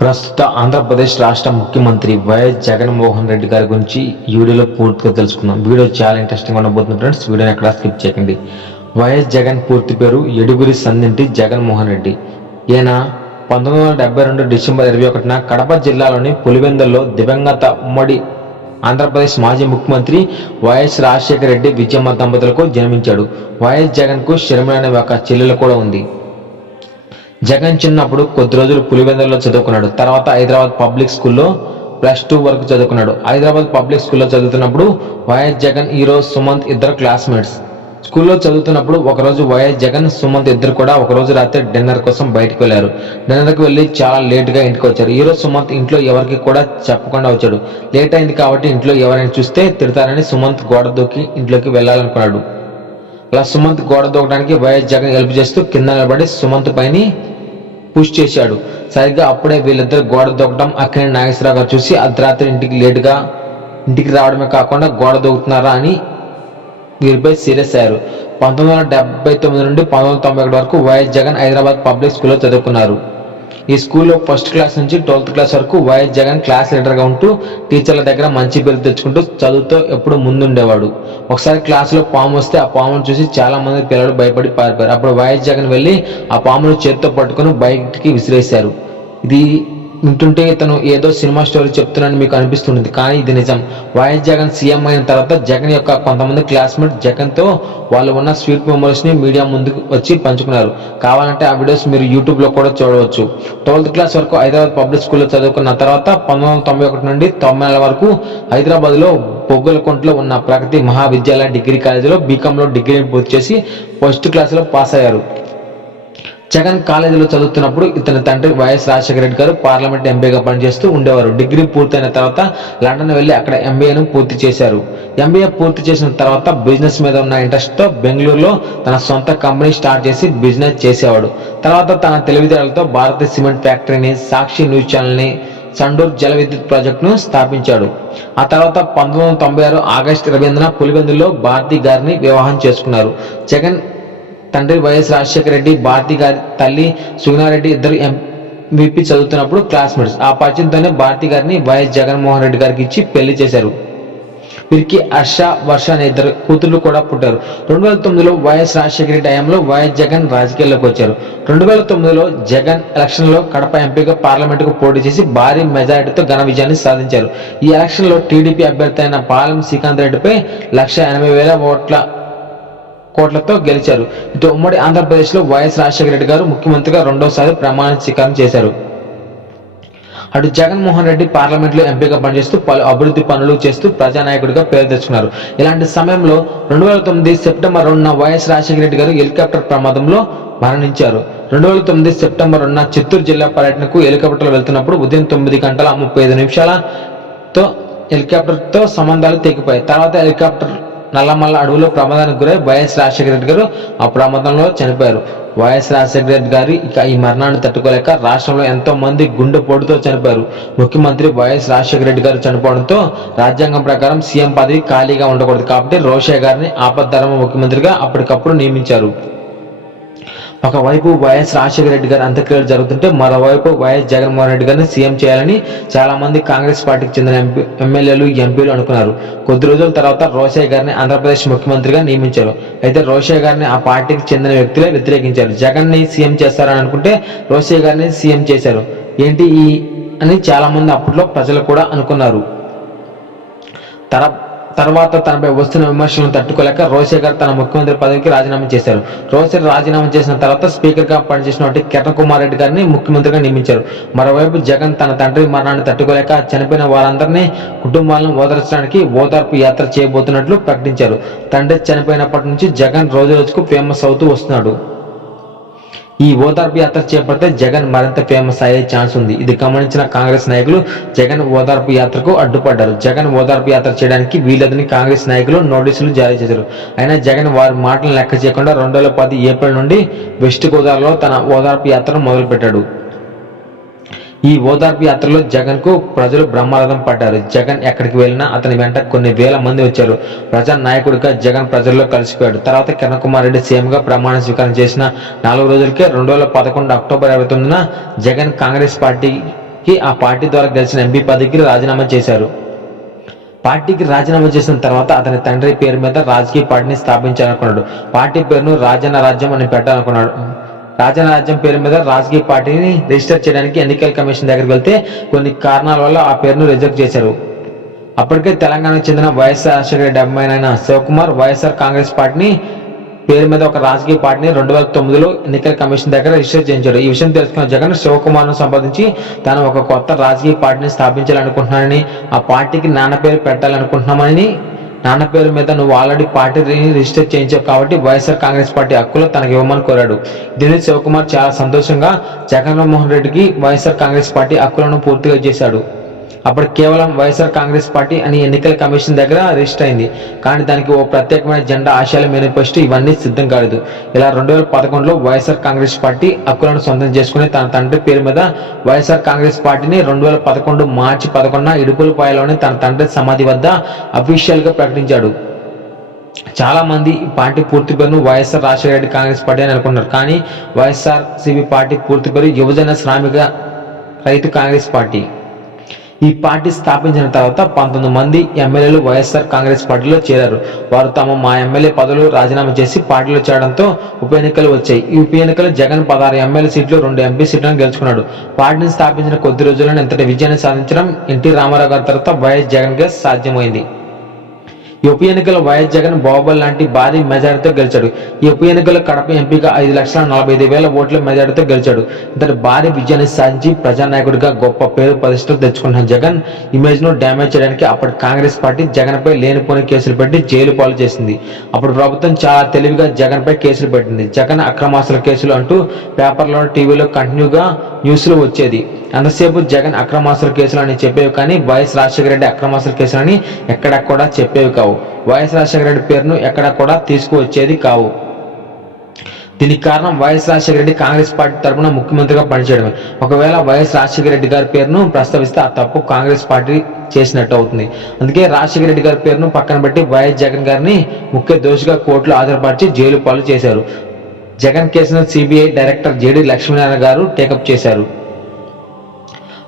ప్రస్తుత ఆంధ్రప్రదేశ్ రాష్ట్ర ముఖ్యమంత్రి వైఎస్ జగన్మోహన్ రెడ్డి గారి గురించి ఈ వీడియోలో పూర్తిగా తెలుసుకుందాం. వీడియో చాలా ఇంట్రెస్టింగ్ ఉండబోతుంది ఫ్రెండ్స్. వీడియోని ఎక్కడ స్కిప్ చేయకండి. వైఎస్ జగన్ పూర్తి పేరు ఎడుగురి సందింటి జగన్మోహన్ రెడ్డి. ఈయన 1972 డిసెంబర్ 21న కడప జిల్లాలోని పులివెందుల్లో దివంగత ఉమ్మడి ఆంధ్రప్రదేశ్ మాజీ ముఖ్యమంత్రి వైఎస్ రాజశేఖర రెడ్డి విజయమ్మ దంపతులకు జన్మించాడు. వైఎస్ జగన్కు షర్మిల అనే ఒక చెల్లెలు కూడా ఉంది. జగన్ చిన్నప్పుడు కొద్ది రోజులు పులివెందులలో చదువుకున్నాడు. తర్వాత హైదరాబాద్ పబ్లిక్ స్కూల్లో +2 వరకు చదువుకున్నాడు. హైదరాబాద్ పబ్లిక్ స్కూల్లో చదువుతున్నప్పుడు వైఎస్ జగన్, హీరో సుమంత్ ఇద్దరు క్లాస్మేట్స్. స్కూల్లో చదువుతున్నప్పుడు ఒకరోజు వైఎస్ జగన్, సుమంత్ ఇద్దరు కూడా ఒకరోజు రాత్రి డిన్నర్ కోసం బయటకు వెళ్లారు. డిన్నర్కి వెళ్ళి చాలా లేట్గా ఇంటికి వచ్చారు. హీరో సుమంత్ ఇంట్లో ఎవరికి కూడా చెప్పకుండా వచ్చాడు. లేట్ అయింది కాబట్టి ఇంట్లో ఎవరైనా చూస్తే తిడతారని సుమంత్ గోడ దూకి ఇంట్లోకి వెళ్ళాలనుకున్నాడు. అలా సుమంత్ గోడ దూకడానికి వైఎస్ జగన్ హెల్ప్ చేస్తూ కింద నిలబడి సుమంత్ పైన పుష్ చేశాడు. సరిగ్గా అప్పుడే వీళ్ళిద్దరు గోడ దూకడం అక్కడి నాగేశ్వరరావు గారు చూసి అర్ధరాత్రి ఇంటికి రావడమే కాకుండా గోడ దూకుతున్నారా అని వీరిపై సీరియస్ అయ్యారు. 1979 నుండి 1991 వరకు వైఎస్ జగన్ హైదరాబాద్ పబ్లిక్ స్కూల్లో చదువుకున్నారు. ఈ స్కూల్లో 1st క్లాస్ నుంచి 12th క్లాస్ వరకు వైఎస్ జగన్ క్లాస్ లీడర్గా ఉంటూ టీచర్ల దగ్గర మంచి పేరు తెచ్చుకుంటూ చదువుతో ఎప్పుడు ముందుండేవాడు. ఒకసారి క్లాసులో పాము వస్తే ఆ పామును చూసి చాలా మంది పిల్లలు భయపడి పారిపోయారు. అప్పుడు వైఎస్ జగన్ వెళ్ళి ఆ పామును చేతితో పట్టుకుని బయటికి విసిరేశారు. ఇది వింటుంటే ఇతను ఏదో సినిమా స్టోరీ చెప్తున్నానని మీకు అనిపిస్తుంది, కానీ ఇది నిజం. వైఎస్ జగన్ సీఎం అయిన తర్వాత జగన్ యొక్క కొంతమంది క్లాస్మేట్ జగన్తో వాళ్ళు ఉన్న స్వీట్ మెమరీస్ని మీడియా ముందుకు వచ్చి పంచుకున్నారు. కావాలంటే ఆ వీడియోస్ మీరు యూట్యూబ్లో కూడా చూడవచ్చు. 12th క్లాస్ వరకు హైదరాబాద్ పబ్లిక్ స్కూల్లో చదువుకున్న తర్వాత 1991 నుండి 90 వరకు హైదరాబాద్లో పొగ్గలకుంటలో ఉన్న ప్రగతి మహావిద్యాలయ డిగ్రీ కాలేజీలో బీకాంలో డిగ్రీని పూర్తి చేసి 1st క్లాస్లో పాస్ అయ్యారు. జగన్ కాలేజీలో చదువుతున్నప్పుడు ఇతని తండ్రి వైఎస్ రాజశేఖర రెడ్డి గారు పార్లమెంట్ ఎంపీగా పనిచేస్తూ ఉండేవారు. డిగ్రీ పూర్తయిన తర్వాత లండన్ వెళ్లి అక్కడ ఎంబీఏను పూర్తి చేశారు. ఎంబీఏ పూర్తి చేసిన తర్వాత బిజినెస్ మీద ఉన్న ఇంట్రెస్ట్తో బెంగళూరులో తన సొంత కంపెనీ స్టార్ట్ చేసి బిజినెస్ చేసేవాడు. తర్వాత తన తెలివితేటలతో భారతీయ సిమెంట్ ఫ్యాక్టరీని, సాక్షి న్యూస్ ఛానల్ని, సండూర్ జల విద్యుత్ ప్రాజెక్టును స్థాపించాడు. ఆ తర్వాత 1996 ఆగస్టు 20న పులివెందుల్లో భారతి గారిని వివాహం చేసుకున్నారు. జగన్ తండ్రి వైఎస్ రాజశేఖర రెడ్డి, భారతి గారి తల్లి సుగుణారెడ్డి ఇద్దరు ఎంపీ చదువుతున్నప్పుడు క్లాస్మేట్స్. ఆ పరిచయంతోనే భారతి గారిని వైఎస్ జగన్మోహన్ రెడ్డి గారికి ఇచ్చి పెళ్లి చేశారు. వీరికి హర్ష, వర్ష అనే ఇద్దరు కూతుళ్లు కూడా పుట్టారు. 2009లో వైఎస్ రాజశేఖర రెడ్డి హయాంలో వైఎస్ జగన్ రాజకీయాల్లోకి వచ్చారు. 2009లో జగన్ ఎలక్షన్లో కడప ఎంపీగా పార్లమెంటుకు పోటీ చేసి భారీ మెజారిటీతో ఘన విజయాన్ని సాధించారు. ఈ ఎలక్షన్లో టీడీపీ అభ్యర్థి అయిన పాలెం శ్రీకాంత్ రెడ్డిపై 180,000 కోట్లతో గెలిచారు. ఇటు ఉమ్మడి ఆంధ్రప్రదేశ్లో వైఎస్ రాజశేఖర రెడ్డి గారు ముఖ్యమంత్రిగా రెండోసారి ప్రమాణ స్వీకారం చేశారు. అటు జగన్మోహన్ రెడ్డి పార్లమెంట్లో ఎంపీగా పనిచేస్తూ పలు అభివృద్ధి పనులు చేస్తూ ప్రజానాయకుడిగా పేరు తెచ్చుకున్నారు. ఇలాంటి సమయంలో 2009 సెప్టెంబర్ 2న వైఎస్ రాజశేఖర రెడ్డి గారు హెలికాప్టర్ ప్రమాదంలో మరణించారు. 2009 సెప్టెంబర్ 2న చిత్తూరు జిల్లా పర్యటనకు హెలికాప్టర్లో వెళ్తున్నప్పుడు ఉదయం 9:35 హెలికాప్టర్తో సంబంధాలు తెగిపోయాయి. తర్వాత హెలికాప్టర్ నల్లమల్ల అడవులో ప్రమాదానికి గురై వైఎస్ రాజశేఖర రెడ్డి గారు ఆ ప్రమాదంలో చనిపోయారు. వైఎస్ రాజశేఖర రెడ్డి గారి ఈ మరణాన్ని తట్టుకోలేక రాష్ట్రంలో ఎంతో మంది గుండెపోటుతో చనిపోయారు. ముఖ్యమంత్రి వైఎస్ రాజశేఖర రెడ్డి గారు చనిపోవడంతో రాజ్యాంగం ప్రకారం సీఎం పదవి ఖాళీగా ఉండకూడదు కాబట్టి రోషయ్య గారిని ఆపద్ధర్మ ముఖ్యమంత్రిగా అప్పటికప్పుడు నియమించారు. ఒకవైపు వైఎస్ రాజశేఖర రెడ్డి గారి అంత్యక్రియలు జరుగుతుంటే మరోవైపు వైఎస్ జగన్మోహన్ రెడ్డి గారిని సీఎం చేయాలని చాలా మంది కాంగ్రెస్ పార్టీకి చెందిన ఎమ్మెల్యేలు, ఎంపీలు అనుకున్నారు. కొద్ది రోజుల తర్వాత రోషయ్య గారిని ఆంధ్రప్రదేశ్ ముఖ్యమంత్రిగా నియమించారు. అయితే రోషయ్య గారిని ఆ పార్టీకి చెందిన వ్యక్తులే వ్యతిరేకించారు. జగన్ ని సీఎం చేస్తారని అనుకుంటే రోషయ్య గారిని సీఎం చేశారు. ఏంటి అని చాలా మంది అప్పట్లో ప్రజలు కూడా అనుకున్నారు. తర్వాత తనపై వస్తున్న విమర్శలను తట్టుకోలేక రోషయ్య గారు తన ముఖ్యమంత్రి పదవికి రాజీనామా చేశారు. రోషయ్య రాజీనామా చేసిన తర్వాత స్పీకర్గా పనిచేసినటువంటి కిరణ్ కుమార్ రెడ్డి గారిని ముఖ్యమంత్రిగా నియమించారు. మరోవైపు జగన్ తన తండ్రి మరణాన్ని తట్టుకోలేక చనిపోయిన వారందరినీ కుటుంబాలను ఓదార్చడానికి ఓదార్పు యాత్ర చేయబోతున్నట్లు ప్రకటించారు. తండ్రి చనిపోయినప్పటి నుంచి జగన్ రోజుకు ఫేమస్ అవుతూ వస్తున్నాడు. ఈ ఓదార్పు యాత్ర చేపడితే జగన్ మరింత ఫేమస్ అయ్యే ఛాన్స్ ఉంది. ఇది గమనించిన కాంగ్రెస్ నాయకులు జగన్ ఓదార్పు యాత్రకు అడ్డుపడ్డారు. జగన్ ఓదార్పు యాత్ర చేయడానికి వీలేదని కాంగ్రెస్ నాయకులు నోటీసులు జారీ చేశారు. అయినా జగన్ వారి మాటలను లెక్క చేయకుండా 2010 ఏప్రిల్ నుండి వెస్ట్ గోదావరిలో తన ఓదార్పు యాత్రను మొదలుపెట్టాడు. ఈ ఓదార్పు యాత్రలో జగన్ కు ప్రజలు బ్రహ్మరథం పడ్డారు. జగన్ ఎక్కడికి వెళ్ళినా అతని వెంట కొన్ని వేల మంది వచ్చారు. ప్రజా నాయకుడిగా జగన్ ప్రజల్లో కలిసిపోయాడు. తర్వాత కిరణ్ కుమార్ రెడ్డి సీఎంగా ప్రమాణ స్వీకారం చేసిన 4 రోజులకే 2011 అక్టోబర్ 29న జగన్ కాంగ్రెస్ పార్టీ ఆ పార్టీ ద్వారా గెలిచిన ఎంపీ పదవికి రాజీనామా చేశారు. పార్టీకి రాజీనామా చేసిన తర్వాత అతని తండ్రి పేరు మీద రాజకీయ పార్టీని స్థాపించాలనుకున్నాడు. పార్టీ పేరును రాజన్న రాజ్యం అని పెట్టాలనుకున్నాడు. రాజన్న రాజ్యం పేరు మీద రాజకీయ పార్టీని రిజిస్టర్ చేయడానికి ఎన్నికల కమిషన్ దగ్గరికి వెళ్తే కొన్ని కారణాల వల్ల ఆ పేరును రిజెక్ట్ చేశారు. అప్పటికే తెలంగాణకు చెందిన వైఎస్ రాజశేఖర రెడ్డి అమ్మాయినైన శివకుమార్ వైఎస్ఆర్ కాంగ్రెస్ పార్టీని పేరు మీద ఒక రాజకీయ పార్టీని 2009లో ఎన్నికల కమిషన్ దగ్గర రిజిస్టర్ చేయించారు. ఈ విషయం తెలుసుకున్న జగన్ శివకుమార్ను సంపాదించి తాను ఒక కొత్త రాజకీయ పార్టీని స్థాపించాలనుకుంటున్నానని, ఆ పార్టీకి నాన్న పేరు పెట్టాలనుకుంటున్నామని, నాన్న పేరు మీద నువ్వు ఆల్రెడీ పార్టీని రిజిస్టర్ చేయించావు కాబట్టి వైఎస్ఆర్ కాంగ్రెస్ పార్టీ హక్కులు తనకు ఇవ్వమని కోరాడు. దీనిని శివకుమార్ చాలా సంతోషంగా జగన్మోహన్ రెడ్డికి వైఎస్ఆర్ కాంగ్రెస్ పార్టీ హక్కులను పూర్తిగా చేశాడు. అప్పుడు కేవలం వైఎస్ఆర్ కాంగ్రెస్ పార్టీ అని ఎన్నికల కమిషన్ దగ్గర రిజిస్టర్ అయింది. కానీ దానికి ఓ ప్రత్యేకమైన జెండా, ఆశయాల మేనిఫెస్టో ఇవన్నీ సిద్ధం కాలేదు. ఇలా 2011లో వైఎస్ఆర్ కాంగ్రెస్ పార్టీ హక్కులను సొంతం చేసుకుని తన తండ్రి పేరు మీద వైఎస్ఆర్ కాంగ్రెస్ పార్టీని 2011 మార్చి 11న ఇడుపులపాయలోని తన తండ్రి సమాధి వద్ద అఫీషియల్ గా ప్రకటించాడు. చాలా మంది ఈ పార్టీ పూర్తి పేరును వైఎస్ఆర్ రాజశేఖర రెడ్డి కాంగ్రెస్ పార్టీ అని అనుకున్నారు. కానీ వైఎస్ఆర్సీపీ పార్టీ పూర్తి పేరు యువజన శ్రామిక రైతు కాంగ్రెస్ పార్టీ. ఈ పార్టీ స్థాపించిన తర్వాత 19 మంది ఎమ్మెల్యేలు వైఎస్ఆర్ కాంగ్రెస్ పార్టీలో చేరారు. వారు మా ఎమ్మెల్యే పదవులు రాజీనామా చేసి పార్టీలో చేరడంతో ఉప ఎన్నికలు వచ్చాయి. ఈ ఉప ఎన్నికలు జగన్ 16 ఎమ్మెల్యే సీట్లు, 2 ఎంపీ సీట్లను గెలుచుకున్నాడు. పార్టీని స్థాపించిన కొద్ది రోజుల్లోనే ఇంతటి విజయాన్ని సాధించడం ఎన్టీ రామారావు గారి తర్వాత వైఎస్ జగన్ గా సాధ్యమైంది. ఈ ఉప ఎన్నికల్లో వైఎస్ జగన్ బాహుబలి లాంటి భారీ మెజారిటీతో గెలిచాడు. ఈ ఉప ఎన్నికల్లో కడప ఎంపీగా 5,45,000 ఓట్ల మెజారిటీతో గెలిచాడు. ఇంతటి భారీ విజయాన్ని సాధించి ప్రజానాయకుడిగా గొప్ప పేరు ప్రతిష్టలు తెచ్చుకున్న జగన్ ఇమేజ్ ను డ్యామేజ్ చేయడానికి అప్పటి కాంగ్రెస్ పార్టీ జగన్ పై లేనిపోని కేసులు పెట్టి జైలు పాలు చేసింది. అప్పుడు ప్రభుత్వం చాలా తెలివిగా జగన్ పై కేసులు పెట్టింది. జగన్ అక్రమాస్తుల కేసులు అంటూ పేపర్లో, టీవీలో కంటిన్యూగా న్యూస్లు వచ్చేది. అంతసేపు జగన్ అక్రమాస్తుల కేసులు అని చెప్పేవి కానీ వైఎస్ రాజశేఖర రెడ్డి అక్రమాస్తుల కేసులని ఎక్కడా కూడా చెప్పేవి కావు. వైఎస్ రాజశేఖర రెడ్డి పేరును ఎక్కడా కూడా తీసుకువచ్చేది కావు. దీనికి కారణం వైఎస్ రాజశేఖర రెడ్డి కాంగ్రెస్ పార్టీ తరఫున ముఖ్యమంత్రిగా పనిచేయడమే. ఒకవేళ వైఎస్ రాజశేఖర రెడ్డి గారి పేరును ప్రస్తావిస్తే ఆ తప్పు కాంగ్రెస్ పార్టీ చేసినట్టు అవుతుంది. అందుకే రాజశేఖర రెడ్డి గారి పేరును పక్కన పెట్టి వైఎస్ జగన్ గారిని ముఖ్య దోషిగా కోర్టులో హాజరుపరిచి జైలు పాలు చేశారు. జగన్ కేసును సిబిఐ డైరెక్టర్ జేడి లక్ష్మీనారాయణ గారు టేకప్ చేశారు.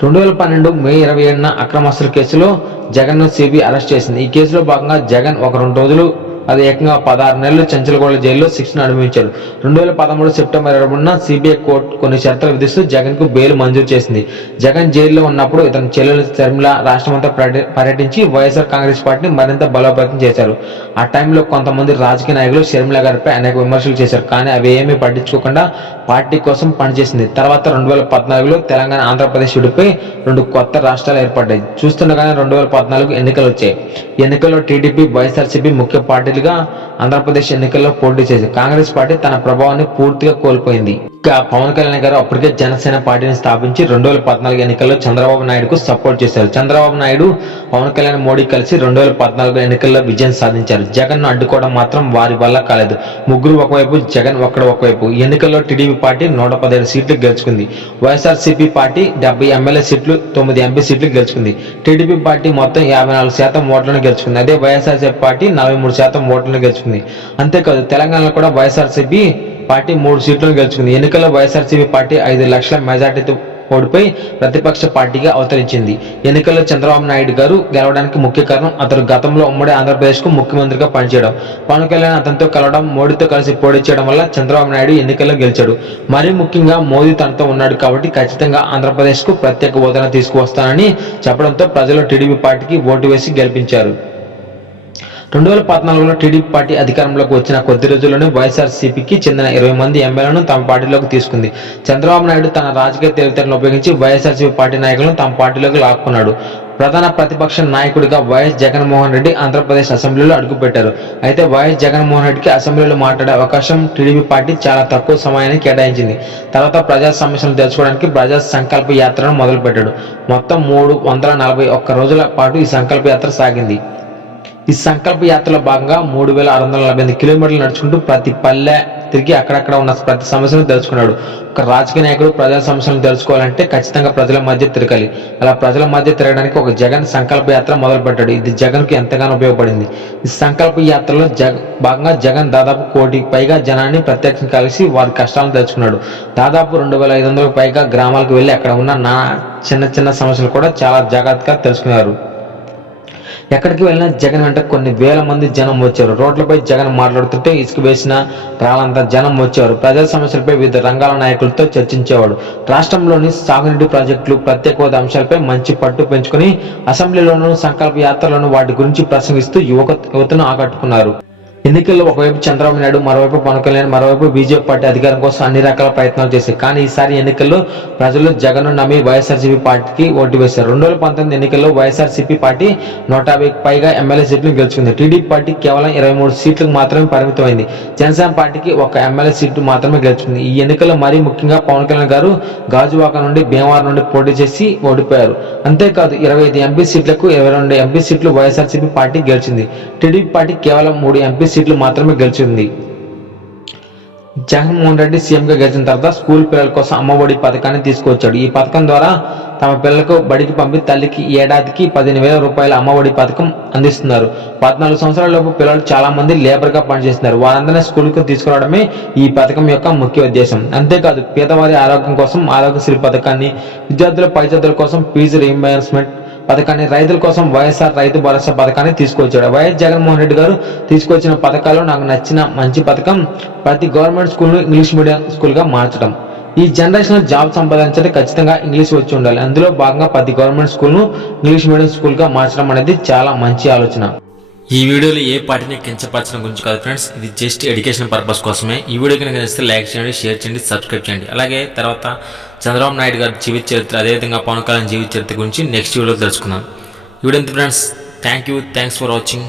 2012 మే 27న అక్రమాస్తుల కేసులో జగన్ను సిబిఐ అరెస్ట్ చేసింది. ఈ కేసులో భాగంగా జగన్ ఒక 2 రోజులు అది ఏకంగా 16 నెలలు చెంచలగూడ జైల్లో శిక్షను అనుభవించారు. 2013 సెప్టెంబర్ 20న సిబిఐ కోర్టు కొన్ని షరతులు విధిస్తూ జగన్ కు బెయిల్ మంజూరు చేసింది. జగన్ జైల్లో ఉన్నప్పుడు ఇతని చెల్లెలు శర్మిల రాష్ట్రమంతా పర్యటించి వైఎస్ఆర్ కాంగ్రెస్ పార్టీని మరింత బలోపేతం చేశారు. ఆ టైంలో కొంతమంది రాజకీయ నాయకులు షర్మిల గారిపై అనేక విమర్శలు చేశారు. కానీ అవి ఏమీ పట్టించుకోకుండా పార్టీ కోసం పనిచేసింది. తర్వాత 2014లో తెలంగాణ, ఆంధ్రప్రదేశ్ విడిపై 2 కొత్త రాష్ట్రాలు ఏర్పడ్డాయి. చూస్తుండగానే 2014 ఎన్నికలు వచ్చాయి. ఎన్నికల్లో టీడీపీ, వైఎస్ఆర్సీపీ ముఖ్య పార్టీలుగా ఆంధ్రప్రదేశ్ ఎన్నికల్లో పోటీ చేసి కాంగ్రెస్ పార్టీ తన ప్రభావాన్ని పూర్తిగా కోల్పోయింది. ఇక పవన్ కళ్యాణ్ గారు అప్పటికే జనసేన పార్టీని స్థాపించి 2014 ఎన్నికల్లో చంద్రబాబు నాయుడుకు సపోర్ట్ చేశారు. చంద్రబాబు నాయుడు, పవన్ కళ్యాణ్, మోడీ కలిసి 2014 ఎన్నికల్లో విజయం సాధించారు. జగన్ ను అడ్డుకోవడం మాత్రం వారి వల్ల కాలేదు. ముగ్గురు ఒకవైపు, జగన్ ఒక్కడు ఒకవైపు. ఎన్నికల్లో టీడీపీ పార్టీ 117 సీట్లు గెలుచుకుంది. వైఎస్ఆర్సీపీ పార్టీ 70 ఎమ్మెల్యే సీట్లు, 9 ఎంపీ సీట్లు గెలుచుకుంది. టీడీపీ పార్టీ మొత్తం 54% ఓట్లను గెలుచుకుంది. అదే వైఎస్ఆర్సీపీ పార్టీ 43% ఓట్లను గెలుచుకుంది. అంతేకాదు తెలంగాణలో కూడా వైఎస్ఆర్సీపీ పార్టీ 3 సీట్లను గెలుచుకుంది. ఎన్నికల్లో వైఎస్ఆర్సీపీ పార్టీ 5 లక్షల మెజార్టీతో ఓడిపోయి ప్రతిపక్ష పార్టీగా అవతరించింది. ఎన్నికల్లో చంద్రబాబు నాయుడు గారు గెలవడానికి ముఖ్య కారణం అతను గతంలో ఉమ్మడి ఆంధ్రప్రదేశ్ కు ముఖ్యమంత్రిగా పనిచేయడం. పవన్ కళ్యాణ్ అతనితో కలవడం, మోడీతో కలిసి పోటీ చేయడం వల్ల చంద్రబాబు నాయుడు ఎన్నికల్లో గెలిచాడు. మరీ ముఖ్యంగా మోదీ తనతో ఉన్నాడు కాబట్టి ఖచ్చితంగా ఆంధ్రప్రదేశ్ కు ప్రత్యేక హోదాను తీసుకువస్తానని చెప్పడంతో ప్రజలు టీడీపీ పార్టీకి ఓటు వేసి గెలిపించారు. 2014లో టీడీపీ పార్టీ అధికారంలోకి వచ్చిన కొద్ది రోజుల్లోనే వైఎస్ఆర్సీపీకి చెందిన 20 మంది ఎమ్మెల్యేలను తమ పార్టీలోకి తీసుకుంది. చంద్రబాబు నాయుడు తన రాజకీయ తెలివితేటలను ఉపయోగించి వైఎస్ఆర్సీపీ పార్టీ నాయకులను తమ పార్టీలోకి లాక్కున్నాడు. ప్రధాన ప్రతిపక్ష నాయకుడిగా వైఎస్ జగన్మోహన్ రెడ్డి ఆంధ్రప్రదేశ్ అసెంబ్లీలో అడుగుపెట్టారు. అయితే వైఎస్ జగన్మోహన్ రెడ్డికి అసెంబ్లీలో మాట్లాడే అవకాశం టీడీపీ పార్టీ చాలా తక్కువ సమయాన్ని కేటాయించింది. తర్వాత ప్రజా సమస్యలను తెలుసుకోవడానికి ప్రజా సంకల్ప యాత్రను మొదలుపెట్టాడు. మొత్తం 341 రోజుల పాటు ఈ సంకల్ప యాత్ర సాగింది. ఈ సంకల్ప యాత్రలో భాగంగా 3648 కిలోమీటర్లు నడుచుకుంటూ ప్రతి పల్లె తిరిగి అక్కడక్కడ ఉన్న ప్రతి సమస్యను తెలుసుకున్నాడు. ఒక రాజకీయ నాయకుడు ప్రజల సమస్యలను తెలుసుకోవాలంటే ఖచ్చితంగా ప్రజల మధ్య తిరగాలి. అలా ప్రజల మధ్య తిరగడానికి ఒక జగన్ సంకల్ప యాత్ర మొదలుపెట్టాడు. ఇది జగన్కు ఎంతగానో ఉపయోగపడింది. ఈ సంకల్ప యాత్రలో భాగంగా జగన్ దాదాపు 1 కోటి పైగా జనాన్ని ప్రత్యక్షంగా కలిసి వారి కష్టాలను తెలుసుకున్నాడు. దాదాపు 2500కు పైగా గ్రామాలకు వెళ్లి అక్కడ ఉన్న చిన్న చిన్న సమస్యలు కూడా చాలా జాగ్రత్తగా తెలుసుకున్నారు. ఎక్కడికి వెళ్ళినా జగన్ వెంట కొన్ని వేల మంది జనం వచ్చారు. రోడ్లపై జగన్ మాట్లాడుతుంటే ఇసుక వేసిన రాళ్ళంతా జనం వచ్చారు. ప్రజా సమస్యలపై వివిధ రంగాల నాయకులతో చర్చించేవాడు. రాష్ట్రంలోని సాగునీటి ప్రాజెక్టులు, ప్రత్యేక హోదా అంశాలపై మంచి పట్టు పెంచుకుని అసెంబ్లీలోనూ సంకల్ప యాత్రలోనూ వాటి గురించి ప్రసంగిస్తూ యువతను ఆకట్టుకున్నారు. ఎన్నికల్లో ఒకవైపు చంద్రబాబు నాయుడు, మరోవైపు పవన్ కళ్యాణ్, మరోవైపు బీజేపీ పార్టీ అధికారం కోసం అన్ని రకాల ప్రయత్నాలు చేశాయి. కానీ ఈసారి ఎన్నికల్లో ప్రజలు జగన్ నమ్మి వైఎస్ఆర్సీపీ పార్టీకి ఓటు వేశారు. 2019 ఎన్నికల్లో వైఎస్ఆర్సీపీ పార్టీ 150కి పైగా ఎమ్మెల్యే సీట్లు గెలుచుకుంది. టీడీపీ పార్టీ కేవలం 23 సీట్లకు మాత్రమే పరిమితమైంది. జనసేన పార్టీకి 1 ఎమ్మెల్యే సీటు మాత్రమే గెలుచుకుంది. ఈ ఎన్నికల్లో మరీ ముఖ్యంగా పవన్ కళ్యాణ్ గారు గాజువాక నుండి, భీమవరం నుండి పోటీ చేసి ఓడిపోయారు. అంతేకాదు 25 ఎంపీ సీట్లకు 22 ఎంపీ సీట్లు వైఎస్ఆర్సీపీ పార్టీ గెలిచింది. టీడీపీ పార్టీ కేవలం 3 ఎంపీ సీట్లు మాత్రమే గెలిచింది. జగన్మోహన్ రెడ్డి సీఎంగా గెలిచిన తర్వాత స్కూల్ పిల్లల కోసం అమ్మఒడి పథకాన్ని తీసుకొచ్చాడు. ఈ పథకం ద్వారా తమ పిల్లలకు బడికి పంపి తల్లికి ఏడాదికి 15,000 రూపాయల అమ్మఒడి పథకం అందిస్తున్నారు. 14 సంవత్సరాల లోపు పిల్లలు చాలా మంది లేబర్ గా పనిచేస్తున్నారు. వారందరినీ స్కూల్కు తీసుకురావడమే ఈ పథకం యొక్క ముఖ్య ఉద్దేశం. అంతేకాదు పేదవారి ఆరోగ్యం కోసం ఆరోగ్యశ్రీ పథకాన్ని, విద్యార్థుల పై చదువుల కోసం ఫీజు రీయింబర్స్మెంట్ పథకాన్ని, రైతుల కోసం వైఎస్ఆర్ రైతు భరోసా పథకాన్ని తీసుకొచ్చాడు. వైఎస్ జగన్మోహన్ రెడ్డి గారు తీసుకొచ్చిన పథకాల్లో నాకు నచ్చిన మంచి పథకం ప్రతి గవర్నమెంట్ స్కూల్ను ఇంగ్లీష్ మీడియం స్కూల్గా మార్చడం. ఈ జనరేషన్ జాబ్ సంపాదించాలంటే ఖచ్చితంగా ఇంగ్లీష్ వచ్చి ఉండాలి. అందులో భాగంగా ప్రతి గవర్నమెంట్ స్కూల్ను ఇంగ్లీష్ మీడియం స్కూల్గా మార్చడం అనేది చాలా మంచి ఆలోచన. ఈ వీడియోలో ఏ పార్టీని కించపరచడం గురించి కాదు ఫ్రెండ్స్, ఇది జస్ట్ ఎడ్యుకేషన్ పర్పస్ కోసమే. ఈ వీడియో కనుక నచ్చితే లైక్ చేయండి, షేర్ చేయండి, సబ్స్క్రైబ్ చేయండి. అలాగే తర్వాత చంద్రబాబు నాయుడు గారి జీవిత చరిత్ర, అదేవిధంగా పవన్ కళ్యాణ్ జీవిత చరిత్ర గురించి నెక్స్ట్ వీడియోలో తెలుసుకుందాం. ఈ video friends, thanks for watching.